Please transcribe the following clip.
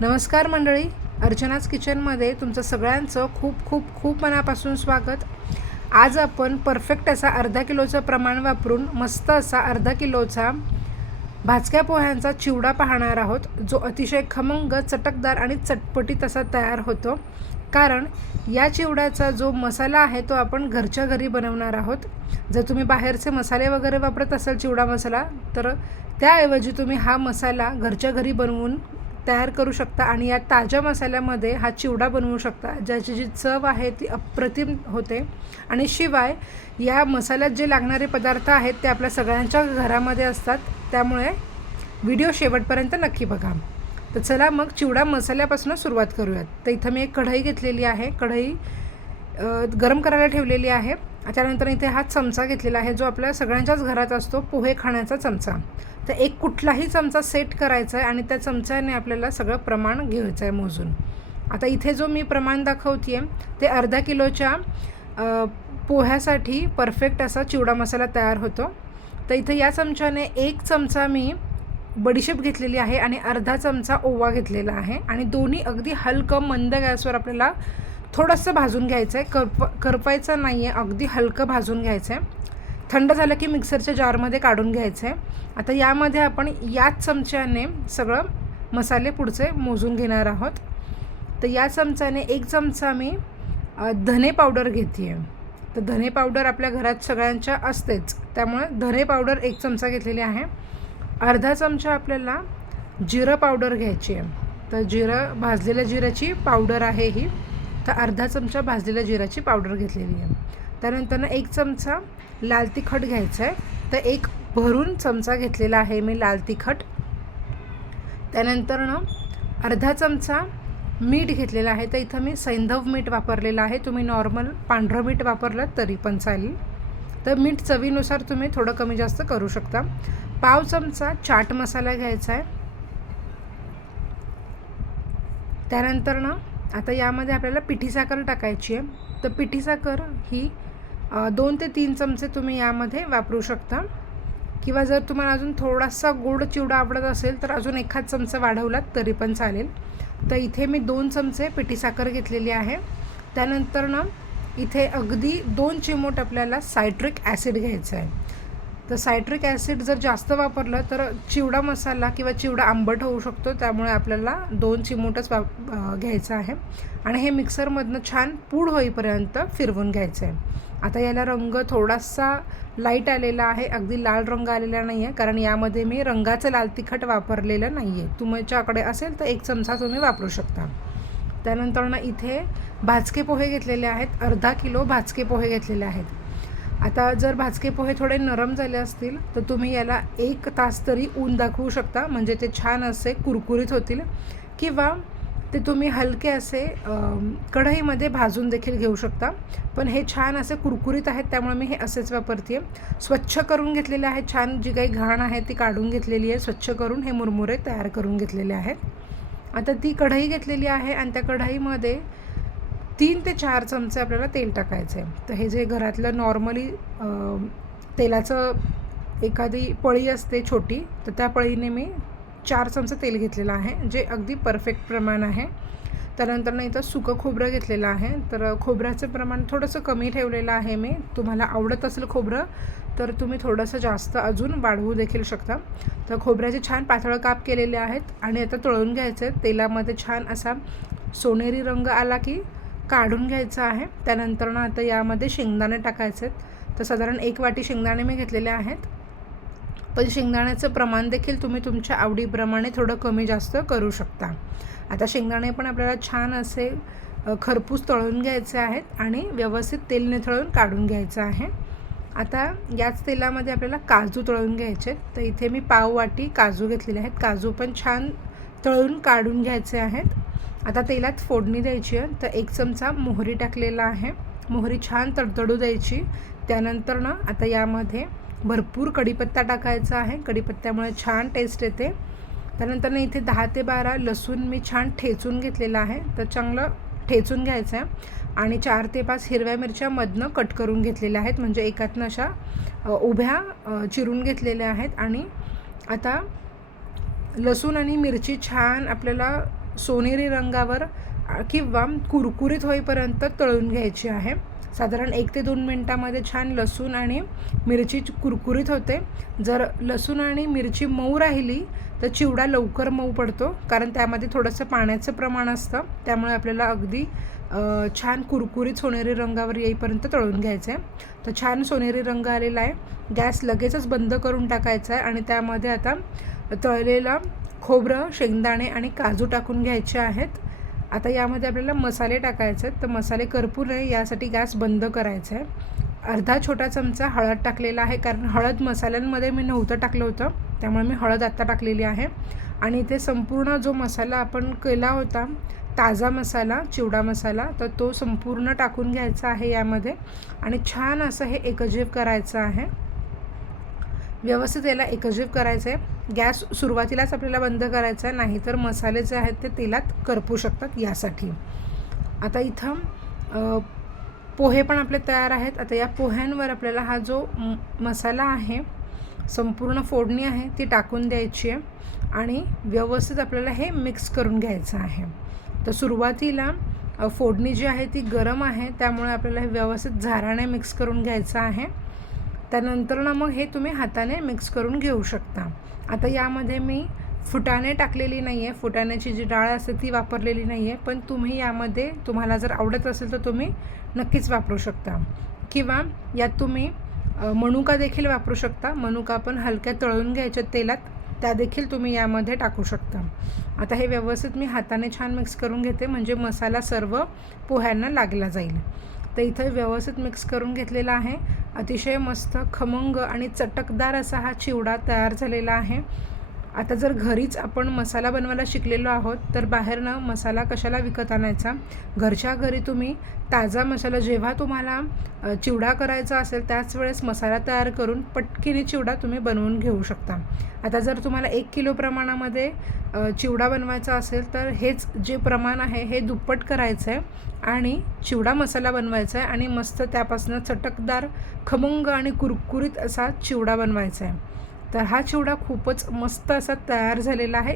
नमस्कार मंडळी अर्चनाच किचनमध्ये तुमचं सगळ्यांचं खूप खूप खूप मनापासून स्वागत. आज आपण परफेक्ट असा अर्धा किलोचं प्रमाण वापरून मस्त असा अर्धा किलोचा भाजक्या पोह्यांचा चिवडा पाहणार आहोत जो अतिशय खमंग चटकदार आणि चटपटीत असा तयार होतो. कारण या चिवड्याचा जो मसाला आहे तो आपण घरच्या घरी बनवणार आहोत. जर तुम्ही बाहेरचे मसाले वगैरे वापरत असाल चिवडा मसाला तर त्याऐवजी तुम्ही हा मसाला घरच्या घरी बनवून तयार करू शकता आणि या ताज्या मसाल्यामध्ये हा चिवडा बनवू शकता ज्याची जी चव आहे ती अप्रतिम होते. आणि शिवाय या मसाल्यात जे लागणारे पदार्थ आहेत ते आपल्या सगळ्यांच्या घरामध्ये असतात त्यामुळे व्हिडिओ शेवटपर्यंत नक्की बघा. तर चला मग चिवडा मसाल्यापासून सुरुवात करूयात. तर इथं मी एक कढई घेतलेली आहे. कढई गरम करायला ठेवलेली आहे. त्यानंतर इथे हा चमचा घेतलेला आहे जो आपल्या सगळ्यांच्याच घरात असतो पोहे खाण्याचा चमचा. तर एक कुठलाही चमचा सेट करायचा आहे आणि त्या चमच्याने आपल्याला सगळं प्रमाण घ्यायचं आहे मोजून. आता इथे जो मी प्रमाण दाखवते आहे ते अर्धा किलोच्या पोह्यासाठी परफेक्ट असा चिवडा मसाला तयार होतो. तर इथे या चमच्याने एक चमचा मी बडीशेप घेतलेली आहे आणि अर्धा चमचा ओवा घेतलेला आहे. आणि दोन्ही अगदी हलकं मंद गॅसवर आपल्याला थोडंसं भाजून घ्यायचं आहे करप करपायचं नाही आहे अगदी हलकं भाजून घ्यायचं आहे थंड झालं की मिक्सरच्या जारमध्ये काढून घ्यायचं आहे आता यामध्ये आपण याच चमच्याने सगळं मसाले पुढचे मोजून घेणार आहोत. तर या चमच्याने एक चमचा मी धने पावडर घेते आहे तर धने पावडर आपल्या घरात सगळ्यांच्या असतेच. त्यामुळे धने पावडर एक चमचा घेतलेली आहे. अर्धा चमचा आपल्याला जिरं पावडर घ्यायची आहे तर जिरं भाजलेल्या जिऱ्याची पावडर आहे ही. तर अर्धा चमचा भाजलेल्या जिऱ्याची पावडर घेतलेली आहे. त्यानंतरनं एक चमचा लाल तिखट घ्यायचं आहे तर एक भरून चमचा घेतलेला आहे मी लाल तिखट. त्यानंतर ना अर्धा चमचा मीठ घेतलेलं आहे. तर इथं मी सैंधव मीठ वापरलेलं आहे. तुम्ही नॉर्मल पांढरं मीठ वापरलं तरी पण चालेल. तर मीठ चवीनुसार तुम्ही थोडं कमी जास्त करू शकता. पाव चमचा चाट मसाला घ्यायचा आहे त्यानंतर ना आता यामध्ये आपल्याला पिठी साखर टाकायची आहे. तर पिठी साखर ही दोन ते तीन चमचे तुम्ही यामध्ये वापरू शकता. किंवा जर तुम्हाला अजून थोडासा गोड चिवडा आवडत असेल तर अजून एखाद चमचा वाढवलात तरी पण चालेल. तर इथे मी दोन चमचे पिठी साखर घेतलेली आहे. त्यानंतर ना इथे अगदी दोन चिमूट आपल्याला सायट्रिक ॲसिड घ्यायचं आहे. तर सायट्रिक ॲसिड जर जास्त वापरलं तर चिवडा मसाला किंवा चिवडा आंबट होऊ शकतो. त्यामुळे आपल्याला दोन चिमूटच वा घ्यायचं आहे. आणि हे मिक्सरमधनं छान पूड होईपर्यंत फिरवून घ्यायचं आहे. आता याला रंग थोडासा लाइट आलेला आहे. अगदी लाल रंग आलेला नाही आहे कारण यामध्ये मी रंगाचं लाल तिखट वापरलेलं नाही आहे तुमच्याकडे असेल तर एक चमचा तुम्ही वापरू शकता. त्यानंतर ना इथे भाजके पोहे घेतलेले आहेत. अर्धा किलो भाजके पोहे घेतलेले आहेत. आता जर भाजके पोहे थोडे नरम झाले असतील तर तुम्ही याला एक तास तरी ऊन दाखवू शकता. म्हणजे ते छान असे कुरकुरीत होतील. किंवा ते तुम्ही हलके असे कढईमध्ये भाजून देखील घेऊ शकता. पण हे छान असे कुरकुरीत आहेत त्यामुळे मी हे असेच वापरते आहे स्वच्छ करून घेतलेले आहे. छान जी काही घाण आहे ती काढून घेतलेली आहे. स्वच्छ करून हे मुरमुरे तयार करून घेतलेले आहेत. आता ती कढई घेतलेली आहे आणि त्या कढईमध्ये तीन ते चार चमचे आपल्याला तेल टाकायचं आहे तर हे जे घरातलं नॉर्मली तेलाचं एखादी पळी असते छोटी तर त्या पळीने मी चार चमचे तेल घेतलेलं आहे जे अगदी परफेक्ट प्रमाण आहे. त्यानंतर इथं सुकं खोबरं घेतलेलं आहे. तर खोबऱ्याचं प्रमाण थोडंसं कमी ठेवलेलं आहे मी. तुम्हाला आवडत असेल खोबरं तर तुम्ही थोडंसं जास्त अजून वाढवू देखील शकता. तर खोबऱ्याचे छान पातळ काप केलेले आहेत आणि आता तळून घ्यायचे आहे तेलामध्ये छान असा सोनेरी रंग आला की काढून घ्यायचं आहे. त्यानंतर ना आता यामध्ये शेंगदाणे टाकायचे आहेत. तर साधारण एक वाटी शेंगदाणे मी घेतलेले आहेत. पण शेंगदाण्याचं प्रमाण देखील तुम्ही तुमच्या आवडीप्रमाणे थोडं कमी जास्त करू शकता. आता शेंगदाणे पण आपल्याला छान असे खरपूस तळून घ्यायचे आहेत आणि व्यवस्थित तेल निथळून काढून घ्यायचं आहे. आता याच तेलामध्ये आपल्याला काजू तळून घ्यायचे आहेत. तर इथे मी पाव वाटी काजू घेतलेले आहेत. काजू पण छान तळून काढून घ्यायचे आहेत. आता तेलात फोडणी द्यायची आहे. तर एक चमचा मोहरी टाकलेला आहे. मोहरी छान तडतडू द्यायची. त्यानंतर ना आता यामध्ये भरपूर कढीपत्ता टाकायचा आहे. कढीपत्त्यामुळे छान टेस्ट येते. त्यानंतर ना इथे दहा ते बारा लसूण मी छान ठेचून घेतलेला आहे. तर चांगलं ठेचून घ्यायचं आहे. आणि चार ते पाच हिरव्या मिरच्या मधनं कट करून घेतलेल्या आहेत. म्हणजे एकातनं अशा उभ्या चिरून घेतलेल्या आहेत. आणि आता लसूण आणि मिरची छान आपल्याला सोनेरी रंगावर किंवा कुरकुरीत होईपर्यंत तळून घ्यायची आहे. साधारण एक ते दोन मिनटामध्ये छान लसूण आणि मिरची कुरकुरीत होते. जर लसूण आणि मिरची मऊ राहिली तर चिवडा लवकर मऊ पडतो कारण त्यामध्ये थोडंसं पाण्याचं प्रमाण असतं. त्यामुळे आपल्याला अगदी छान कुरकुरीत सोनेरी रंगावर येईपर्यंत तळून घ्यायचं आहे तर छान सोनेरी रंग आलेला आहे. गॅस लगेचच बंद करून टाकायचा आहे आणि त्यामध्ये आता तळलेलं खोबरं शेंगदाणे आणि काजू टाकून घ्यायचे आहेत. आता यामध्ये आपल्याला मसाले टाकायचे आहेत. तर मसाले करपू नये यासाठी गॅस बंद करायचा आहे. अर्धा छोटा चमचा हळद टाकलेला आहे कारण हळद मसाल्यांमध्ये मी नव्हतं टाकलं होतं. त्यामुळे मी हळद आत्ता टाकलेली आहे. आणि इथे संपूर्ण जो मसाला आपण केला होता ताजा मसाला चिवडा मसाला तर तो संपूर्ण टाकून घ्यायचा आहे यामध्ये. आणि छान असं हे एकजीव करायचं आहे. व्यवस्थित याला एकजीव करायचं आहे गॅस सुरुवातीलाच आपल्याला बंद करायचा आहे नाहीतर मसाले जे आहेत ते तेलात करपू शकतात यासाठी. आता इथं पोहे पण आपले तयार आहेत. आता या पोह्यांवर आपल्याला हा जो मसाला आहे संपूर्ण फोडणी आहे ती टाकून द्यायची आहे आणि व्यवस्थित आपल्याला हे मिक्स करून घ्यायचं आहे. तर सुरुवातीला फोडणी जी आहे ती गरम आहे त्यामुळे आपल्याला हे व्यवस्थित झाराने मिक्स करून घ्यायचं आहे. त्यानंतर ना मग हे तुम्ही हाताने मिक्स करून घेऊ शकता. आता यामध्ये मी फुटाणे टाकलेली नाही आहे फुटाण्याची जी डाळ असते ती वापरलेली नाही आहे पण तुम्ही यामध्ये तुम्हाला जर आवडत असेल तर तुम्ही नक्कीच वापरू शकता. किंवा यात तुम्ही मनुका देखील वापरू शकता. मनुका पण हलक्या तळून घ्यायच्या तेलात त्या देखील तुम्ही यामध्ये टाकू शकता. आता हे व्यवस्थित मी हाताने छान मिक्स करून घेते. म्हणजे मसाला सर्व पोह्यांना लागला जाईल. तर इथं व्यवस्थित मिक्स करून घेतलेला आहे. अतिशय मस्त खमंग आणि चटकदार असा हा चिवडा तयार झालेला आहे. आता जर घरीच आपण मसाला बनवायला शिकलेलो आहोत तर बाहेरनं मसाला कशाला विकत आणायचा? घरच्या घरी तुम्ही ताजा मसाला जेव्हा तुम्हाला चिवडा करायचा असेल त्याच वेळेस मसाला तयार करून पटकीने चिवडा तुम्ही बनवून घेऊ शकता. आता जर तुम्हाला एक किलो प्रमाणामध्ये चिवडा बनवायचा असेल तर हेच जे प्रमाण आहे हे दुप्पट करायचं आहे आणि चिवडा मसाला बनवायचा आहे आणि मस्त त्यापासून चटकदार खमंग आणि कुरकुरीत असा चिवडा बनवायचा आहे तर हा चिवडा खूपच मस्त असा तयार झालेला आहे.